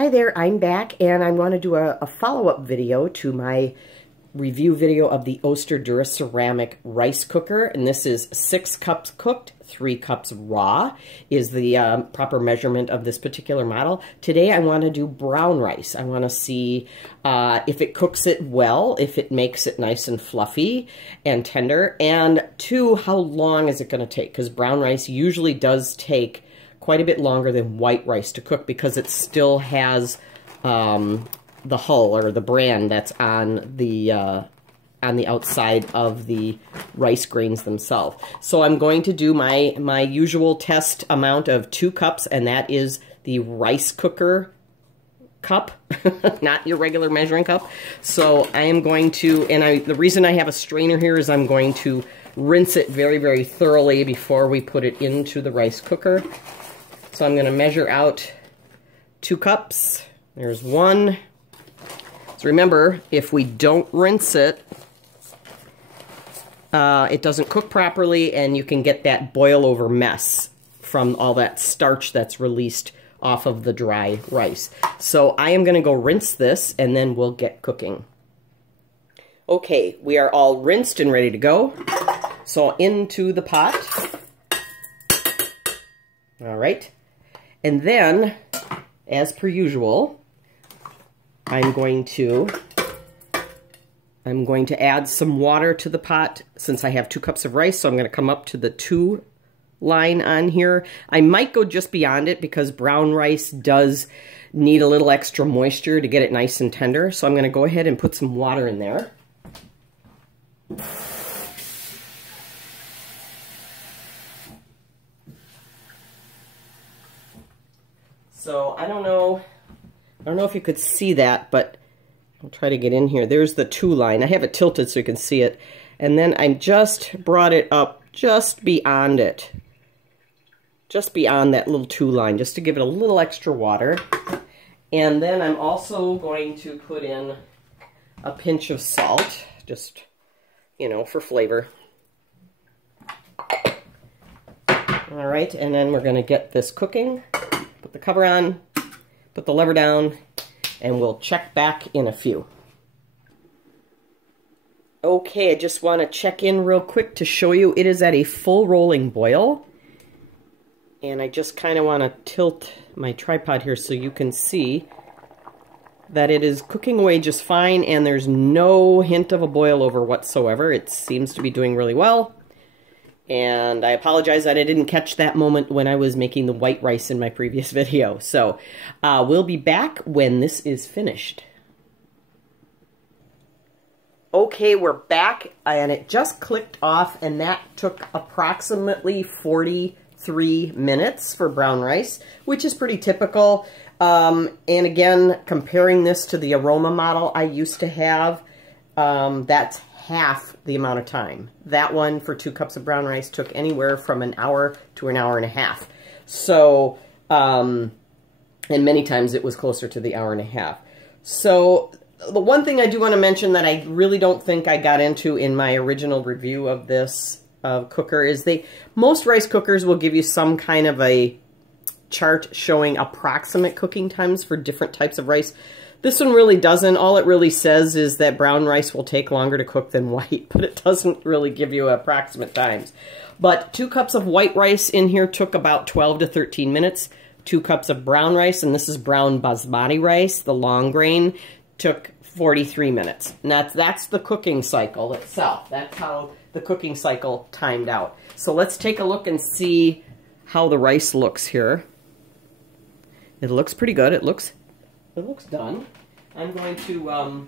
Hi there, I'm back and I want to do a follow-up video to my review video of the Oster DuraCeramic rice cooker, and this is 6 cups cooked, 3 cups raw is the proper measurement of this particular model. Today I want to do brown rice. I want to see if it cooks it well, if it makes it nice and fluffy and tender, and 2, how long is it going to take, because brown rice usually does take quite a bit longer than white rice to cook because it still has the hull or the bran that's on the outside of the rice grains themselves. So I'm going to do my usual test amount of 2 cups, and that is the rice cooker cup, not your regular measuring cup. So I am going to, and the reason I have a strainer here is I'm going to rinse it very, very thoroughly before we put it into the rice cooker. So I'm going to measure out 2 cups. There's 1. So remember, if we don't rinse it, it doesn't cook properly, and you can get that boil over mess from all that starch that's released off of the dry rice. So I am going to go rinse this, and then we'll get cooking. Okay, we are all rinsed and ready to go. So into the pot. All right. And then, as per usual, I'm going to add some water to the pot since I have 2 cups of rice. So I'm going to come up to the 2 line on here. I might go just beyond it because brown rice does need a little extra moisture to get it nice and tender. So I'm going to go ahead and put some water in there. So I don't know if you could see that, but I'll try to get in here. There's the 2 line. I have it tilted so you can see it. And then I just brought it up just beyond it. Just beyond that little 2 line, just to give it a little extra water. And then I'm also going to put in a pinch of salt, just, you know, for flavor. All right, and then we're going to get this cooking. Put the cover on, put the lever down, and we'll check back in a few. Okay, I just want to check in real quick to show you it is at a full rolling boil. And I just kind of want to tilt my tripod here so you can see that it is cooking away just fine, and there's no hint of a boil over whatsoever. It seems to be doing really well. And I apologize that I didn't catch that moment when I was making the white rice in my previous video. So we'll be back when this is finished. Okay, we're back, and it just clicked off, and that took approximately 43 minutes for brown rice, which is pretty typical. And again, comparing this to the aroma model I used to have, that's half the amount of time. That one for 2 cups of brown rice took anywhere from an hour to an hour and a half. So, and many times it was closer to the hour and a half. So the one thing I do want to mention that I really don't think I got into in my original review of this cooker is most rice cookers will give you some kind of a chart showing approximate cooking times for different types of rice. This one really doesn't. All it really says is that brown rice will take longer to cook than white, but it doesn't really give you approximate times. But 2 cups of white rice in here took about 12 to 13 minutes. 2 cups of brown rice, and this is brown basmati rice, the long grain, took 43 minutes. And that's the cooking cycle itself. That's how the cooking cycle timed out. So let's take a look and see how the rice looks here. It looks pretty good. It looks done. I'm going to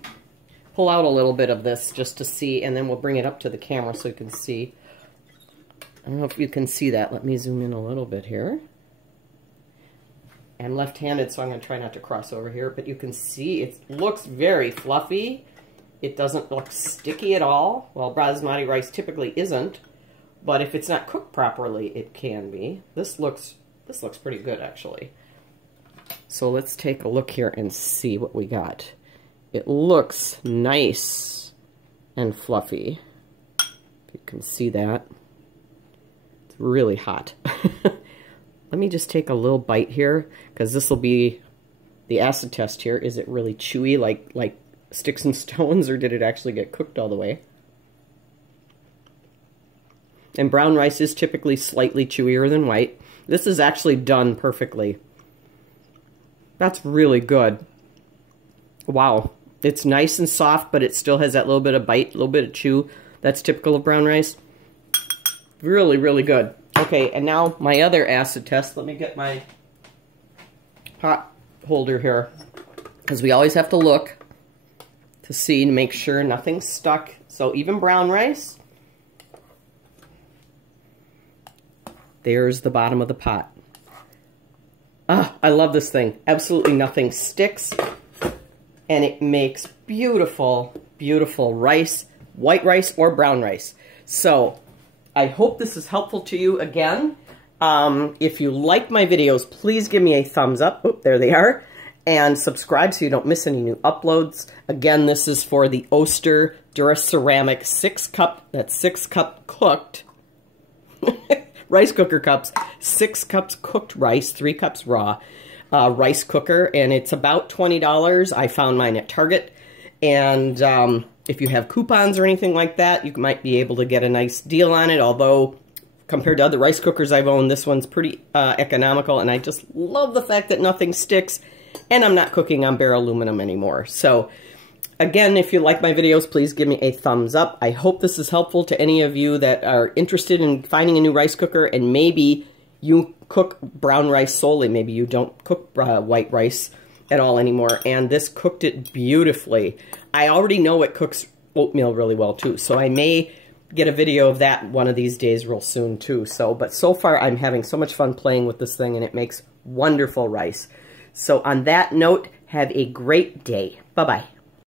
pull out a little bit of this just to see, and then we'll bring it up to the camera so you can see. I don't know if you can see that. Let me zoom in a little bit here. I'm left-handed, so I'm going to try not to cross over here, but you can see it looks very fluffy. It doesn't look sticky at all. Well, basmati rice typically isn't, but if it's not cooked properly, it can be. This looks pretty good, actually. So let's take a look here and see what we got. It looks nice and fluffy. If you can see that. It's really hot. Let me just take a little bite here, because this will be the acid test here. Is it really chewy like sticks and stones, or did it actually get cooked all the way? And brown rice is typically slightly chewier than white. This is actually done perfectly. That's really good. Wow. It's nice and soft, but it still has that little bit of bite, a little bit of chew. That's typical of brown rice. Really, really good. Okay, and now my other acid test. Let me get my pot holder here, because we always have to look to see, to make sure nothing's stuck. So even brown rice, there's the bottom of the pot. Ah, I love this thing. Absolutely nothing sticks, and it makes beautiful, beautiful rice, white rice or brown rice. So I hope this is helpful to you again. If you like my videos, please give me a thumbs up. Oh, there they are. And subscribe so you don't miss any new uploads. Again, this is for the Oster DuraCeramic 6-cup, that's 6-cup cooked rice cooker cups, 6 cups cooked rice, 3 cups raw rice cooker, and it's about $20. I found mine at Target, and if you have coupons or anything like that, you might be able to get a nice deal on it, although compared to other rice cookers I've owned, this one's pretty economical, and I just love the fact that nothing sticks, and I'm not cooking on bare aluminum anymore. So again, if you like my videos, please give me a thumbs up. I hope this is helpful to any of you that are interested in finding a new rice cooker, and maybe you cook brown rice solely. Maybe you don't cook white rice at all anymore, and this cooked it beautifully. I already know it cooks oatmeal really well too, so I may get a video of that one of these days real soon too. But so far I'm having so much fun playing with this thing, and it makes wonderful rice. So on that note, have a great day. Bye-bye.